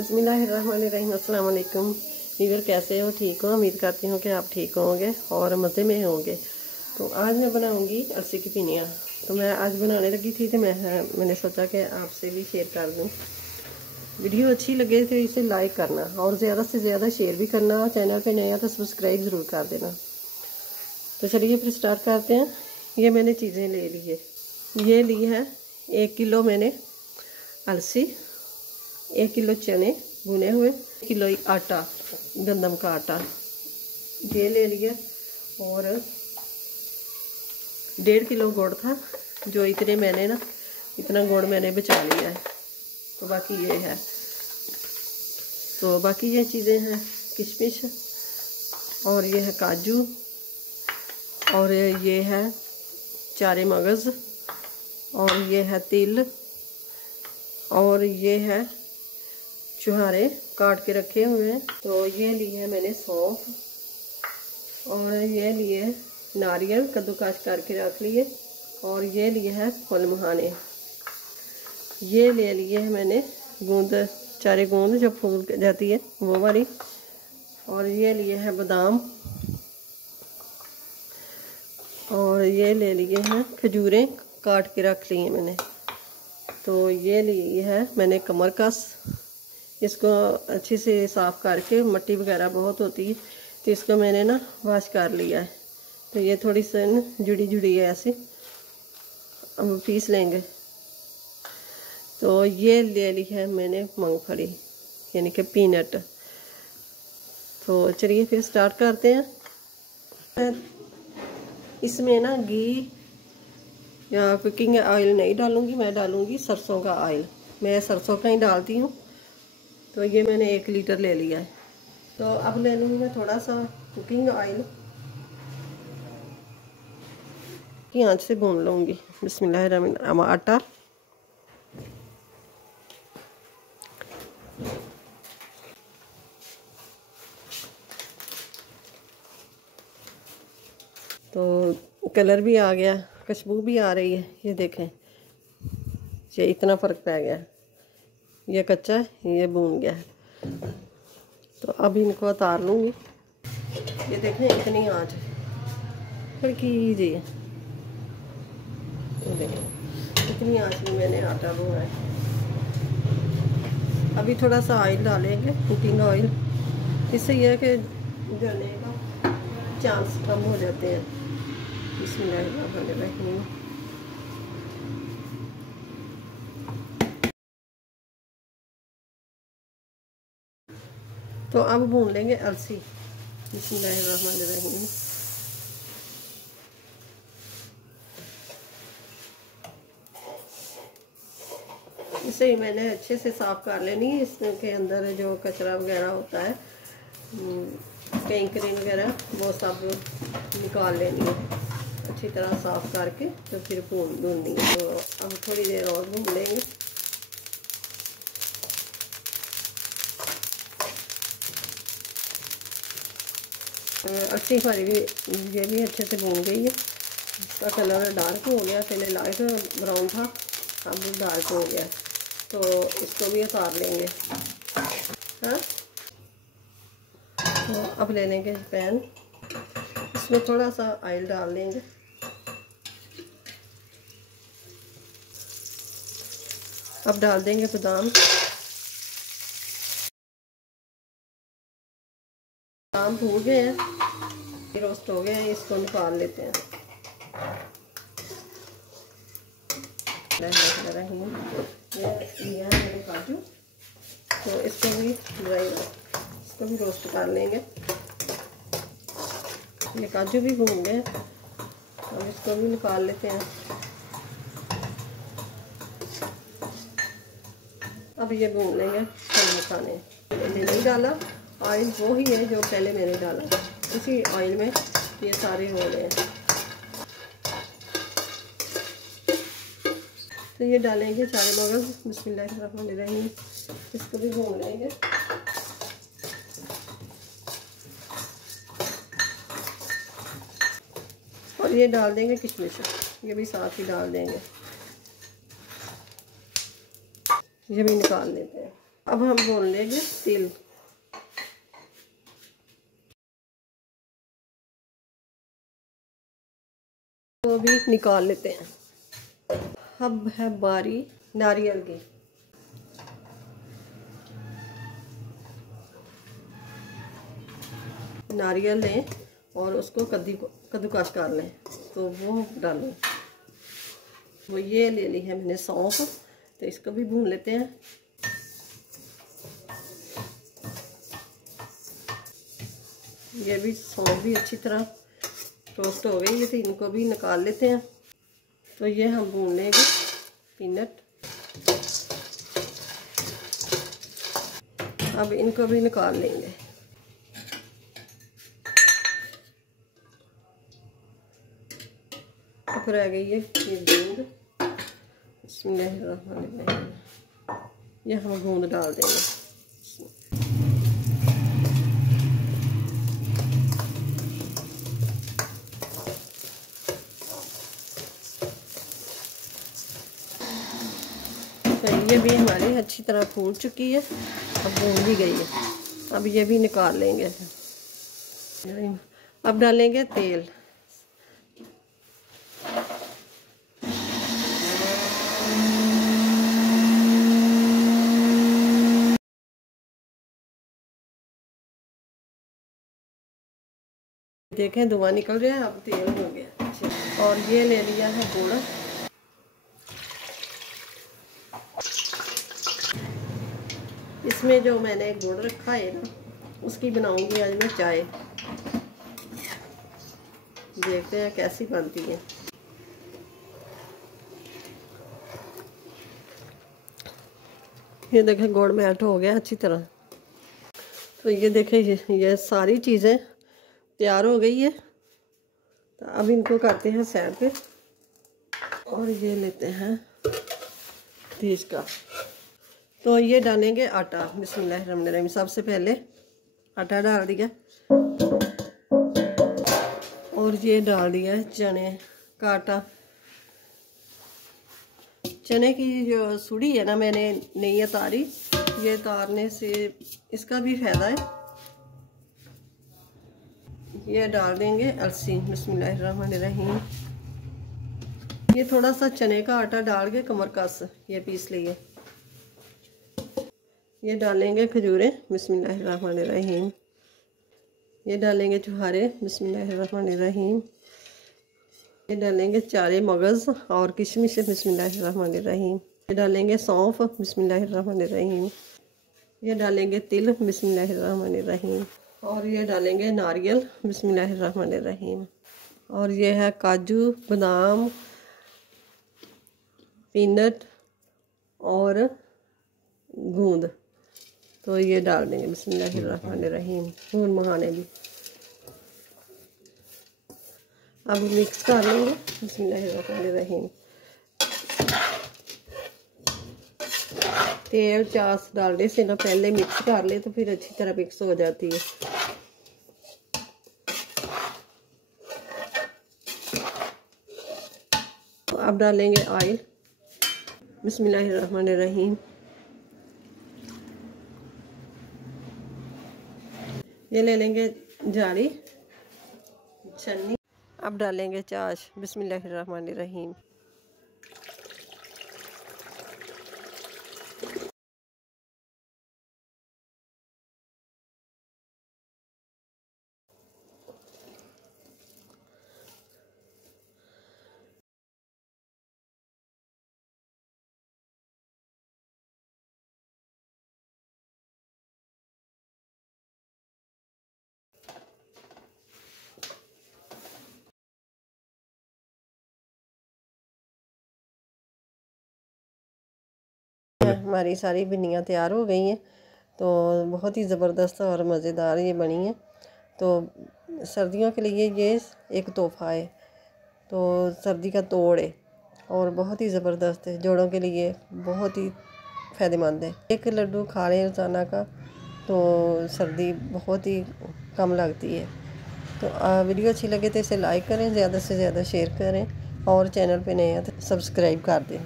बिस्मिल्लाहिर्रहमानिर्रहीम। अस्सलाम वालेकुम वीवर, कैसे हो? ठीक हो? उम्मीद करती हूँ कि आप ठीक होंगे और मज़े में होंगे। तो आज मैं बनाऊँगी अलसी की पिनिया। तो मैं आज बनाने लगी थी तो मैंने सोचा कि आपसे भी शेयर कर दूँ। वीडियो अच्छी लगे तो इसे लाइक करना और ज़्यादा से ज़्यादा शेयर भी करना। चैनल पे नया तो सब्सक्राइब ज़रूर कर देना। तो चलिए फिर स्टार्ट करते हैं। ये मैंने चीज़ें ले ली है। ये ली है 1 किलो मैंने अलसी, 1 किलो चने भुने हुए, 1 किलो आटा, गंदम का आटा ये ले लिया और 1.5 किलो गुड़ था, जो इतना गुड़ मैंने बचा लिया है। तो बाकी ये है, तो बाकी ये चीज़ें हैं किशमिश और ये है काजू और ये है चारे मगज़ और ये है तिल और ये है चुहारे काट के रखे हुए हैं। तो ये लिए है मैंने सौंफ और ये लिए नारियल कद्दूकस करके रख लिए और ये लिए है फुल मखाने। ये ले लिए है मैंने गूंद, चारे गूंद जो फूल जाती है वो वाली। और ये लिए है बादाम और ये ले लिए हैं खजूरें काट के रख ली हैं मैंने। तो ये लिए है मैंने कमरकस, इसको अच्छे से साफ़ करके, मट्टी वगैरह बहुत होती है तो इसको मैंने ना वॉश कर लिया है। तो ये थोड़ी सी जुड़ी जुड़ी है ऐसे, हम पीस लेंगे। तो ये ले ली है मैंने मूंगफली यानी कि पीनट। तो चलिए फिर स्टार्ट करते हैं। इसमें ना घी या कुकिंग ऑयल नहीं डालूंगी, मैं डालूंगी सरसों का ऑयल। मैं सरसों का ही डालती हूँ। तो ये मैंने 1 लीटर ले लिया है। तो अब ले लूँगी मैं थोड़ा सा कुकिंग ऑयल की आंच से भून लूँगी। बिस्मिल्लाहिर्रहमानिर्रहीम। आटा, तो कलर भी आ गया, खुशबू भी आ रही है। ये देखें, ये इतना फ़र्क पै गया। ये कच्चा है, ये भून गया है। तो अब इनको उतार लूँगी। ये देखें इतनी आंच हल्की जी है। ये देखें इतनी आंच में मैंने आटा भूना है। अभी थोड़ा सा ऑयल डालेंगे, कुकिंग ऑयल। इससे यह है कि जलने का चांस कम हो जाते हैं। बिस्मिल्लाहिर्रहमानिर्रहीम। तो अब भून लेंगे अलसी। बिस्मिल्लाहिर्रहमानिर्रहीम। इसे ही मैंने अच्छे से साफ़ कर लेनी है। इसके अंदर जो कचरा वगैरह होता है, कैंकरी वगैरह, वो सब निकाल लेनी है अच्छी तरह साफ़ करके। तो फिर भूननी है। तो अब थोड़ी देर और भून लेंगे। अच्छी हमारी भी ये भी अच्छे से भून गई है। इसका कलर डार्क हो गया, पहले लाइट ब्राउन था, अब डार्क हो गया। तो इसको भी उतार लेंगे। हाँ, तो अब ले लेंगे पैन, इसमें थोड़ा सा ऑयल डाल देंगे। अब डाल देंगे बादाम। बादाम भून गए हैं, रोस्ट हो गए हैं, इसको निकाल लेते हैं। ये लिया है मैंने काजू, तो इसको भी रोस्ट कर लेंगे। ये काजू भी भून गए, अब इसको भी निकाल लेते हैं। अब ये भून लेंगे फल मखाने। मैंने नहीं डाला ऑयल, वो ही है जो पहले मैंने डाला, इसी ऑयल में ये सारे हो गए हैं। तो ये डालेंगे चारे मगज़। बिस्मिल्लाहिर्रहमानिर्रहीम। इसको भी भून लेंगे। और ये डाल देंगे किशमिश, ये भी साथ ही डाल देंगे। ये भी निकाल लेते हैं। अब हम भून लेंगे तिल। तो भी निकाल लेते हैं। अब है बारी नारियल की। नारियल लें और उसको कद्दूकस कर लें, तो वो डालें। वो ये ले ली है मैंने सौंफ, तो इसको भी भून लेते हैं। ये भी सौंफ भी अच्छी तरह रोस्ट हो गई है, तो इनको भी निकाल लेते हैं। तो ये हम भून लेंगे पीनट। अब इनको भी निकाल लेंगे। अब रह गई है ये गूंद। ये हम गूंद डाल देंगे। तो ये भी हमारी अच्छी तरह फूल चुकी है, अब भून भी गई है। अब ये भी निकाल लेंगे। अब डालेंगे तेल। देखें धुआं निकल रहा है, अब तेल हो गया। अच्छा, और ये ले लिया है गुड़। इसमें जो मैंने गुड़ रखा है ना, उसकी बनाऊंगी आज मैं चाय। देखते हैं कैसी बनती है। ये देखें गुड़ मेल्ट हो गया अच्छी तरह। तो ये देखें ये सारी चीज़ें तैयार हो गई है। तो अब इनको करते हैं साइड पे, और ये लेते हैं तीज का। तो ये डालेंगे आटा। बिस्मिल्लाहिर्रहमानिर्रहीम। सबसे पहले आटा डाल दिया, और ये डाल दिया है चने का आटा। चने की जो सुड़ी है ना, मैंने नहीं उतारी। ये उतारने से इसका भी फायदा है। ये डाल देंगे अलसी। बिस्मिल्लाहिर्रहमानिर्रहीम। ये थोड़ा सा चने का आटा डाल के कमरकस ये पीस लिए। ये डालेंगे खजूरें। बिस्मिल्लाहिर्रहमानिर्रहीम। ये डालेंगे छुहारे। बिस्मिल्लाहिर्रहमानिर्रहीम। ये डालेंगे चारे मगज़ और किशमिश। बिस्मिल्लाहिर्रहमानिर्रहीम। ये डालेंगे सौंफ। बिस्मिल्लाहिर्रहमानिर्रहीम। ये डालेंगे तिल। बिस्मिल्लाहिर्रहमानिर्रहीम। और ये डालेंगे नारियल। बिस्मिल्लाहिर्रहमानिर्रहीम। और ये है काजू, बादाम, पीनट और गूंद। तो ये डाल देंगे। बिस्मिल्लाहिर्रहमानिर्रहीम। भून महाने भी अब मिक्स कर लेंगे। बिस्मिल्लाहिर्रहमानिर्रहीम। तेल चास डालने से ना पहले मिक्स कर ले, तो फिर अच्छी तरह मिक्स हो जाती है। तो अब डालेंगे ऑयल। बिस्मिल्लाहिर्रहमानिर्रहीम। ये ले लेंगे जाली छन्नी। अब डालेंगे चाश। बिस्मिल्लाहिर्रहमानिर्रहीम। हमारी सारी भिंडियाँ तैयार हो गई हैं। तो बहुत ही ज़बरदस्त और मज़ेदार ये बनी है। तो सर्दियों के लिए ये एक तोहफ़ा है। तो सर्दी का तोड़ है और बहुत ही ज़बरदस्त है। जोड़ों के लिए बहुत ही फ़ायदेमंद है। एक लड्डू खा लें रोज़ाना का, तो सर्दी बहुत ही कम लगती है। तो वीडियो अच्छी लगे तो इसे लाइक करें, ज़्यादा से ज़्यादा शेयर करें, और चैनल पे नए हैं तो सब्सक्राइब कर दें।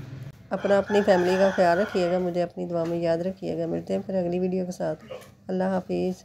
अपना अपनी फैमिली का ख्याल रखिएगा, मुझे अपनी दुआ में याद रखिएगा। मिलते हैं फिर अगली वीडियो के साथ। अल्लाह हाफिज़।